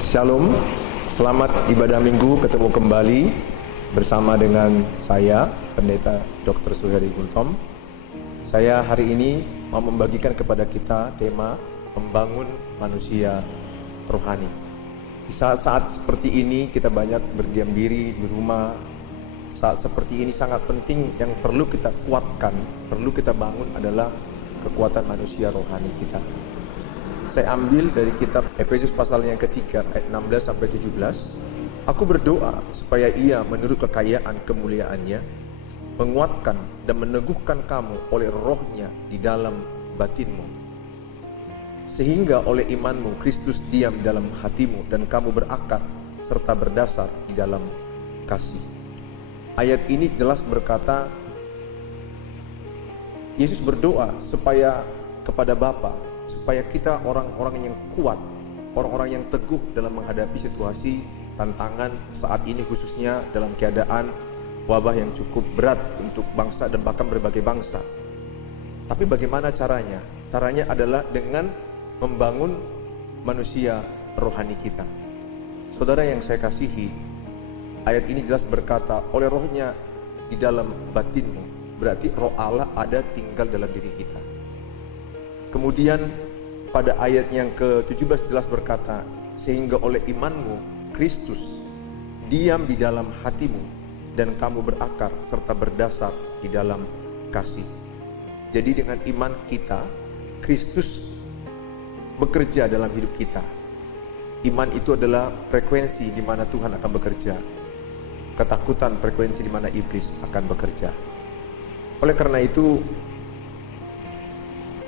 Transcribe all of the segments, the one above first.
Shalom, selamat ibadah minggu, ketemu kembali bersama dengan saya, Pendeta Dr. Suheri Gultom. Saya hari ini mau membagikan kepada kita tema membangun manusia rohani. Di saat-saat seperti ini kita banyak berdiam diri di rumah. Saat seperti ini sangat penting, yang perlu kita kuatkan, perlu kita bangun adalah kekuatan manusia rohani kita. Saya ambil dari kitab Efesus pasal yang ketiga ayat 16 sampai 17. Aku berdoa supaya Ia menurut kekayaan kemuliaannya menguatkan dan meneguhkan kamu oleh rohnya di dalam batinmu, sehingga oleh imanmu Kristus diam dalam hatimu dan kamu berakar serta berdasar di dalam kasih. Ayat ini jelas berkata Yesus berdoa supaya kepada Bapa, supaya kita orang-orang yang kuat, orang-orang yang teguh dalam menghadapi situasi tantangan saat ini, khususnya dalam keadaan wabah yang cukup berat untuk bangsa dan bahkan berbagai bangsa. Tapi bagaimana caranya? Caranya adalah dengan membangun manusia rohani kita. Saudara yang saya kasihi, ayat ini jelas berkata oleh rohnya di dalam batinmu, berarti roh Allah ada tinggal dalam diri kita. Kemudian pada ayat yang ke-17 jelas berkata, sehingga oleh imanmu Kristus diam di dalam hatimu dan kamu berakar serta berdasar di dalam kasih. Jadi dengan iman kita, Kristus bekerja dalam hidup kita. Iman itu adalah frekuensi di mana Tuhan akan bekerja. Ketakutan frekuensi di mana iblis akan bekerja. Oleh karena itu,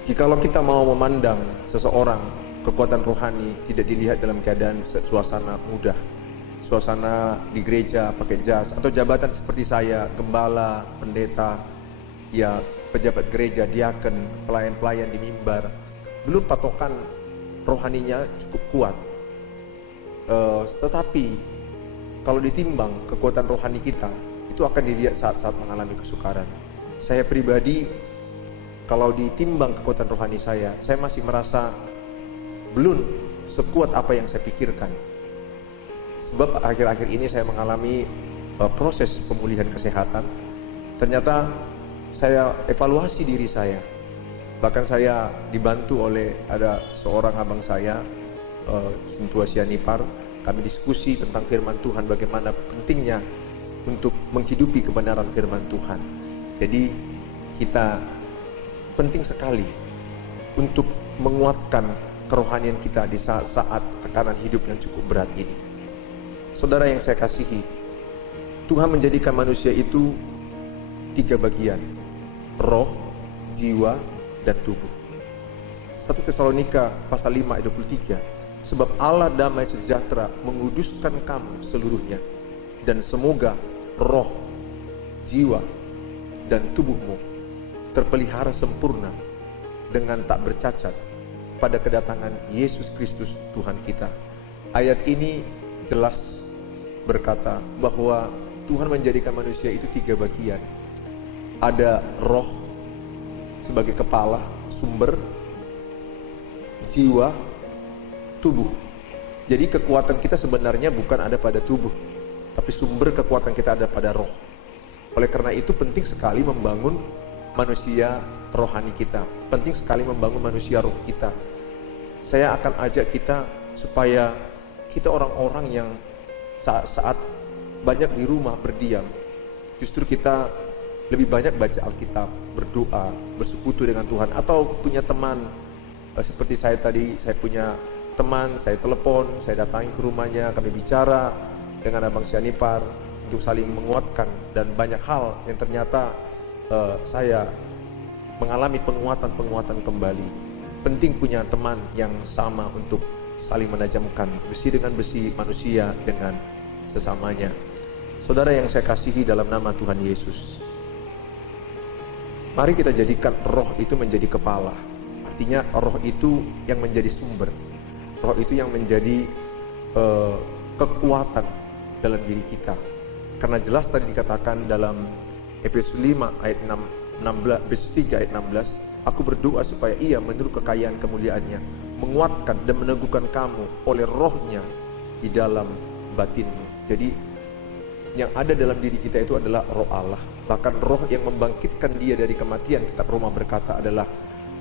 jikalau kita mau memandang seseorang, kekuatan rohani tidak dilihat dalam keadaan suasana mudah, suasana di gereja pakai jas, atau jabatan seperti saya, gembala, pendeta, ya pejabat gereja, diaken, pelayan-pelayan di mimbar, belum patokan rohaninya cukup kuat. Tetapi kalau ditimbang kekuatan rohani kita, itu akan dilihat saat-saat mengalami kesukaran. Saya pribadi, kalau ditimbang kekuatan rohani saya masih merasa belum sekuat apa yang saya pikirkan. Sebab akhir-akhir ini saya mengalami proses pemulihan kesehatan. Ternyata saya evaluasi diri saya. Bahkan saya dibantu oleh ada seorang abang saya, Sintua Sianipar. Kami diskusi tentang firman Tuhan, bagaimana pentingnya untuk menghidupi kebenaran firman Tuhan. Jadi kita penting sekali untuk menguatkan kerohanian kita di saat-saat tekanan hidup yang cukup berat ini. Saudara yang saya kasihi, Tuhan menjadikan manusia itu 3 bagian: roh, jiwa, dan tubuh. 1 Tesalonika pasal 5 ayat 23, sebab Allah damai sejahtera menguduskan kamu seluruhnya, dan semoga roh, jiwa, dan tubuhmu terpelihara sempurna dengan tak bercacat pada kedatangan Yesus Kristus Tuhan kita. Ayat ini jelas berkata bahwa Tuhan menjadikan manusia itu 3 bagian. Ada roh sebagai kepala, sumber, jiwa, tubuh. Jadi kekuatan kita sebenarnya bukan ada pada tubuh, tapi sumber kekuatan kita ada pada roh. Oleh karena itu penting sekali membangun manusia rohani kita. Penting sekali membangun manusia roh kita. Saya akan ajak kita supaya kita orang-orang yang saat banyak di rumah berdiam, justru kita lebih banyak baca Alkitab, berdoa, bersekutu dengan Tuhan. Atau punya teman, seperti saya tadi, saya punya teman, saya telepon, saya datangi ke rumahnya, kami bicara dengan Abang Sianipar untuk saling menguatkan. Dan banyak hal yang ternyata saya mengalami penguatan kembali. Penting punya teman yang sama untuk saling menajamkan besi dengan besi, manusia dengan sesamanya. Saudara yang saya kasihi dalam nama Tuhan Yesus, mari kita jadikan roh itu menjadi kepala. Artinya roh itu yang menjadi sumber, roh itu yang menjadi kekuatan dalam diri kita. Karena jelas tadi dikatakan dalam Efesus 5 ayat 16, Efesus 3 ayat 16, aku berdoa supaya Ia menurut kekayaan kemuliaannya menguatkan dan meneguhkan kamu oleh rohnya di dalam batinmu. Jadi yang ada dalam diri kita itu adalah roh Allah. Bahkan roh yang membangkitkan dia dari kematian, kitab Roma berkata, adalah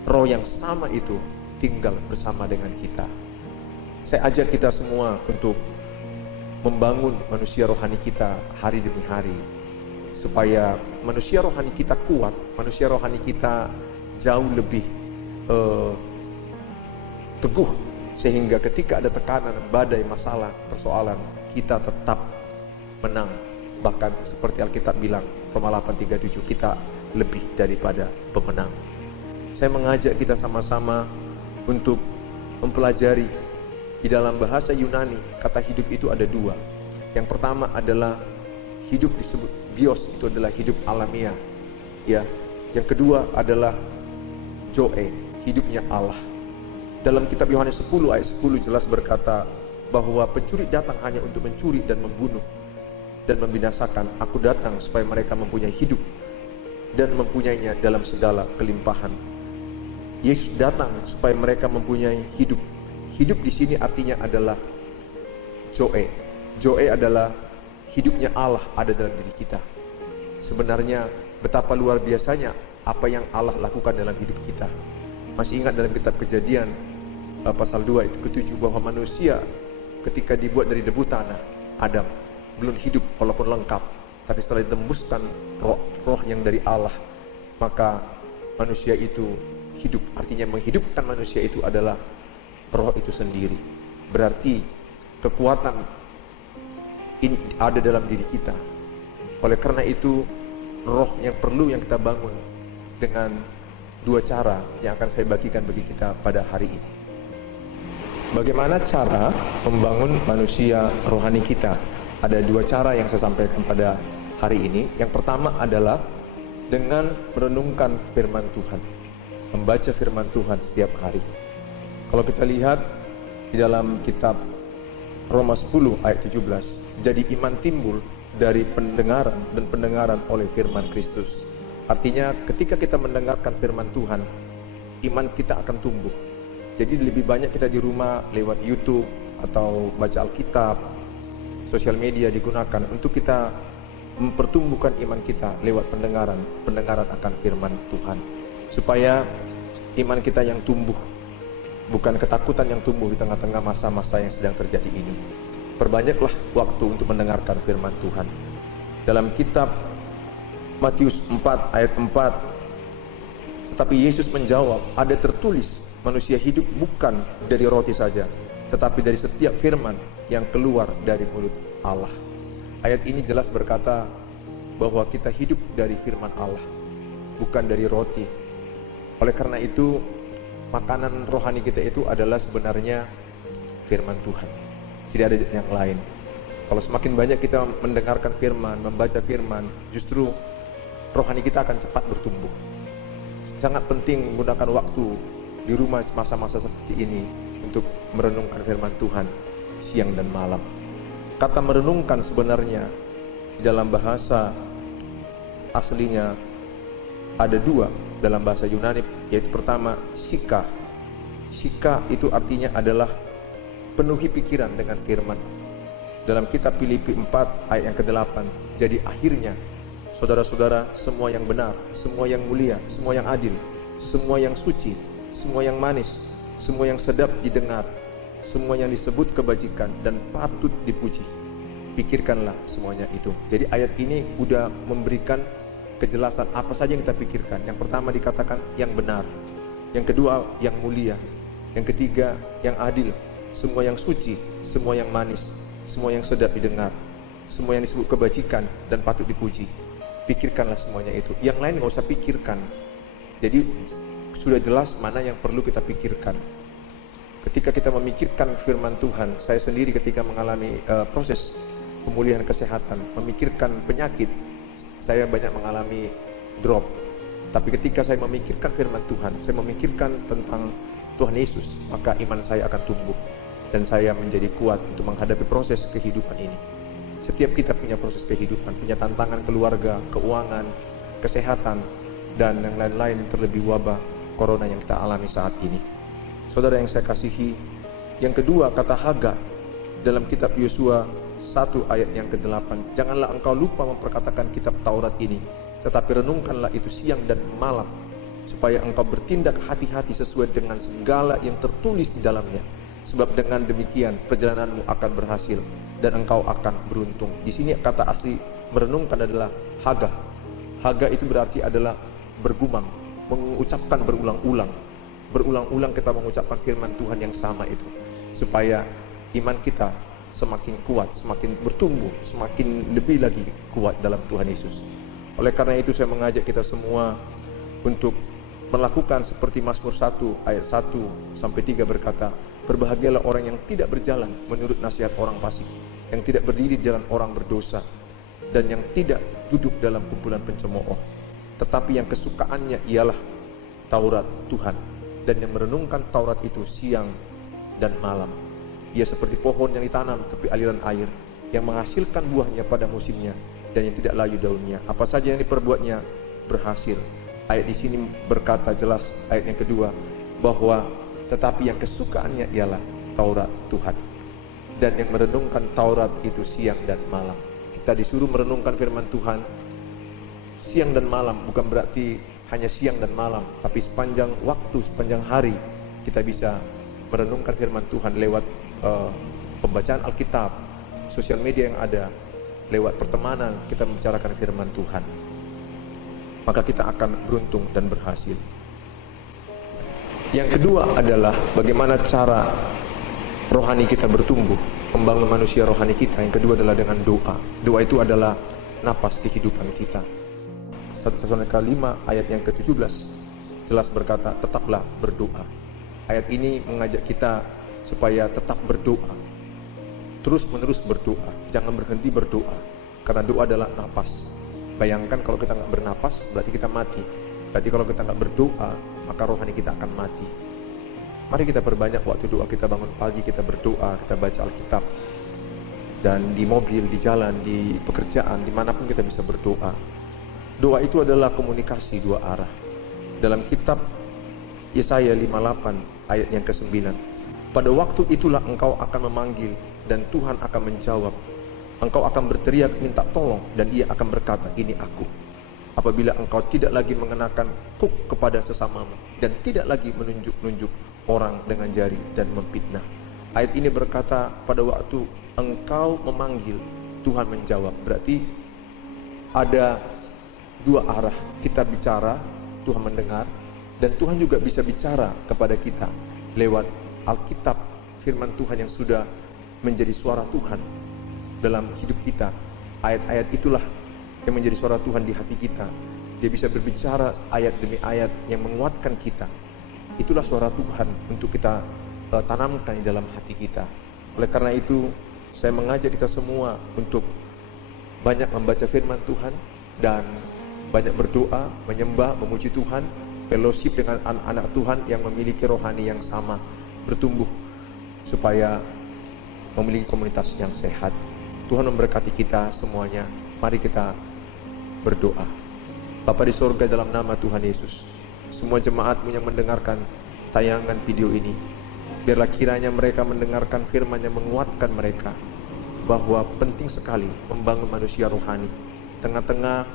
roh yang sama itu tinggal bersama dengan kita. Saya ajak kita semua untuk membangun manusia rohani kita hari demi hari, supaya manusia rohani kita kuat, manusia rohani kita jauh lebih teguh, sehingga ketika ada tekanan, badai, masalah, persoalan, kita tetap menang. Bahkan seperti Alkitab bilang, Roma 8:37, kita lebih daripada pemenang. Saya mengajak kita sama-sama untuk mempelajari di dalam bahasa Yunani, kata hidup itu ada dua. Yang pertama adalah hidup disebut bios, itu adalah hidup alamiah. Ya. Yang kedua adalah zoe, hidupnya Allah. Dalam kitab Yohanes 10 ayat 10 jelas berkata bahwa pencuri datang hanya untuk mencuri dan membunuh dan membinasakan. Aku datang supaya mereka mempunyai hidup dan mempunyainya dalam segala kelimpahan. Yesus datang supaya mereka mempunyai hidup. Hidup di sini artinya adalah zoe. Zoe adalah hidupnya Allah ada dalam diri kita. Sebenarnya betapa luar biasanya apa yang Allah lakukan dalam hidup kita. Masih ingat dalam kitab Kejadian pasal 2 itu ke-7 bahwa manusia ketika dibuat dari debu tanah, Adam belum hidup walaupun lengkap, tapi setelah ditembuskan roh yang dari Allah, maka manusia itu hidup. Artinya menghidupkan manusia itu adalah roh itu sendiri. Berarti kekuatan ada dalam diri kita. Oleh karena itu roh yang perlu yang kita bangun dengan dua cara yang akan saya bagikan bagi kita pada hari ini. Bagaimana cara membangun manusia rohani kita? Ada dua cara yang saya sampaikan pada hari ini. Yang pertama adalah dengan merenungkan firman Tuhan, membaca firman Tuhan setiap hari. Kalau kita lihat di dalam kitab Roma 10 ayat 17, jadi iman timbul dari pendengaran dan pendengaran oleh firman Kristus. Artinya ketika kita mendengarkan firman Tuhan, iman kita akan tumbuh. Jadi lebih banyak kita di rumah lewat YouTube atau baca Alkitab, sosial media digunakan untuk kita mempertumbuhkan iman kita lewat pendengaran akan firman Tuhan. Supaya iman kita yang tumbuh, bukan ketakutan yang tumbuh di tengah-tengah masa-masa yang sedang terjadi ini. Perbanyaklah waktu untuk mendengarkan firman Tuhan. Dalam kitab Matius 4 ayat 4, tetapi Yesus menjawab, ada tertulis, manusia hidup bukan dari roti saja, tetapi dari setiap firman yang keluar dari mulut Allah. Ayat ini jelas berkata bahwa kita hidup dari firman Allah, bukan dari roti. Oleh karena itu, makanan rohani kita itu adalah sebenarnya firman Tuhan. Tidak ada yang lain. Kalau semakin banyak kita mendengarkan firman, membaca firman, justru rohani kita akan cepat bertumbuh. Sangat penting menggunakan waktu di rumah masa-masa seperti ini untuk merenungkan firman Tuhan siang dan malam. Kata merenungkan sebenarnya di dalam bahasa aslinya ada dua dalam bahasa Yunani, yaitu pertama sika. Sika itu artinya adalah penuhi pikiran dengan firman. Dalam kitab Filipi 4 ayat yang ke-8, jadi akhirnya saudara-saudara, semua yang benar, semua yang mulia, semua yang adil, semua yang suci, semua yang manis, semua yang sedap didengar, semua yang disebut kebajikan dan patut dipuji, pikirkanlah semuanya itu. Jadi ayat ini udah memberikan kejelasan apa saja yang kita pikirkan. Yang pertama dikatakan yang benar, yang kedua yang mulia, yang ketiga yang adil, semua yang suci, semua yang manis, semua yang sedap didengar, semua yang disebut kebajikan dan patut dipuji, pikirkanlah semuanya itu. Yang lain nggak usah pikirkan. Jadi sudah jelas mana yang perlu kita pikirkan. Ketika kita memikirkan firman Tuhan, saya sendiri ketika mengalami proses pemulihan kesehatan, memikirkan penyakit, saya banyak mengalami drop. Tapi ketika saya memikirkan firman Tuhan, saya memikirkan tentang Tuhan Yesus, maka iman saya akan tumbuh dan saya menjadi kuat untuk menghadapi proses kehidupan ini. Setiap kita punya proses kehidupan, punya tantangan keluarga, keuangan, kesehatan, dan yang lain-lain, terlebih wabah corona yang kita alami saat ini. Saudara yang saya kasihi, yang kedua kata Hagar dalam kitab Yosua 1 ayat yang ke-8, janganlah engkau lupa memperkatakan kitab Taurat ini, tetapi renungkanlah itu siang dan malam, supaya engkau bertindak hati-hati sesuai dengan segala yang tertulis di dalamnya. Sebab dengan demikian perjalananmu akan berhasil dan engkau akan beruntung. Di sini kata asli merenungkan adalah haga. Haga itu berarti adalah bergumam, mengucapkan berulang-ulang. Berulang-ulang kita mengucapkan firman Tuhan yang sama itu, supaya iman kita semakin kuat, semakin bertumbuh, semakin lebih lagi kuat dalam Tuhan Yesus. Oleh karena itu saya mengajak kita semua untuk melakukan seperti Mazmur 1 ayat 1 sampai 3 berkata, berbahagialah orang yang tidak berjalan menurut nasihat orang fasik, yang tidak berdiri di jalan orang berdosa, dan yang tidak duduk dalam kumpulan pencemooh, tetapi yang kesukaannya ialah Taurat Tuhan, dan yang merenungkan Taurat itu siang dan malam. Ia seperti pohon yang ditanam tepi aliran air, yang menghasilkan buahnya pada musimnya, dan yang tidak layu daunnya. Apa saja yang diperbuatnya berhasil. Ayat di sini berkata jelas, ayat yang kedua, bahwa tetapi yang kesukaannya ialah Taurat Tuhan, dan yang merenungkan Taurat itu siang dan malam. Kita disuruh merenungkan firman Tuhan siang dan malam, bukan berarti hanya siang dan malam, tapi sepanjang waktu, sepanjang hari kita bisa merenungkan firman Tuhan lewat pembacaan Alkitab, sosial media yang ada, lewat pertemanan kita membicarakan firman Tuhan. Maka kita akan beruntung dan berhasil. Yang kedua adalah bagaimana cara rohani kita bertumbuh, membangun manusia rohani kita. Yang kedua adalah dengan doa. Doa itu adalah napas kehidupan kita. 1 Tesalonika 5 ayat yang ke-17 jelas berkata, tetaplah berdoa. Ayat ini mengajak kita supaya tetap berdoa, terus menerus berdoa, jangan berhenti berdoa, karena doa adalah napas. Bayangkan kalau kita nggak bernapas, berarti kita mati. Berarti kalau kita nggak berdoa, maka rohani kita akan mati. Mari kita perbanyak waktu doa kita, bangun pagi kita berdoa, kita baca Alkitab, dan di mobil, di jalan, di pekerjaan, dimanapun kita bisa berdoa. Doa itu adalah komunikasi dua arah. Dalam kitab Yesaya 58 ayat yang ke-9, pada waktu itulah engkau akan memanggil dan Tuhan akan menjawab. Engkau akan berteriak minta tolong dan ia akan berkata, ini aku. Apabila engkau tidak lagi mengenakan kuk kepada sesamamu dan tidak lagi menunjuk-nunjuk orang dengan jari dan memfitnah. Ayat ini berkata pada waktu engkau memanggil, Tuhan menjawab. Berarti ada dua arah. Kita bicara, Tuhan mendengar, dan Tuhan juga bisa bicara kepada kita lewat Alkitab, firman Tuhan yang sudah menjadi suara Tuhan dalam hidup kita. Ayat-ayat itulah yang menjadi suara Tuhan di hati kita. Dia bisa berbicara ayat demi ayat yang menguatkan kita. Itulah suara Tuhan untuk kita tanamkan di dalam hati kita. Oleh karena itu, saya mengajak kita semua untuk banyak membaca firman Tuhan dan banyak berdoa, menyembah, memuji Tuhan, fellowship dengan anak-anak Tuhan yang memiliki rohani yang sama, bertumbuh supaya memiliki komunitas yang sehat. Tuhan memberkati kita semuanya. Mari kita berdoa. Bapa di sorga, dalam nama Tuhan Yesus, semua jemaat-Mu yang mendengarkan tayangan video ini, biarlah kiranya mereka mendengarkan firman yang menguatkan mereka bahwa penting sekali membangun manusia rohani. Tengah-tengah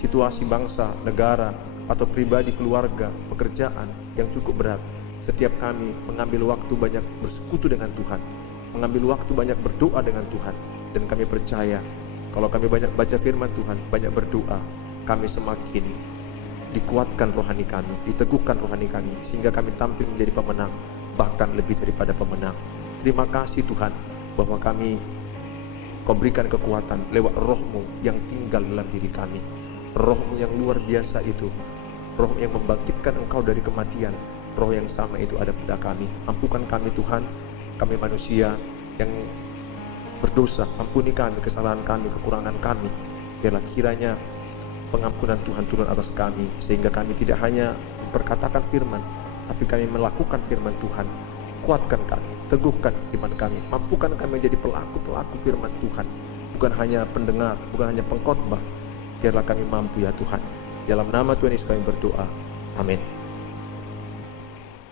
situasi bangsa, negara, atau pribadi, keluarga, pekerjaan yang cukup berat, setiap kami mengambil waktu banyak bersekutu dengan Tuhan, mengambil waktu banyak berdoa dengan Tuhan. Dan kami percaya kalau kami banyak baca firman Tuhan, banyak berdoa, kami semakin dikuatkan rohani kami, diteguhkan rohani kami, sehingga kami tampil menjadi pemenang, bahkan lebih daripada pemenang. Terima kasih Tuhan bahwa Kau berikan kekuatan lewat roh-Mu yang tinggal dalam diri kami. Roh-Mu yang luar biasa itu, roh yang membangkitkan Engkau dari kematian, roh yang sama itu ada pada kami. Ampunkan kami Tuhan, kami manusia yang berdosa, ampuni kami kesalahan kami, kekurangan kami. Biarlah kiranya pengampunan Tuhan turun atas kami, sehingga kami tidak hanya memperkatakan firman, tapi kami melakukan firman Tuhan. Kuatkan kami, teguhkan iman kami, mampukan kami menjadi pelaku-pelaku firman Tuhan, bukan hanya pendengar, bukan hanya pengkhotbah. Biarlah kami mampu ya Tuhan. Dalam nama Tuhan Yesus kami berdoa, amin.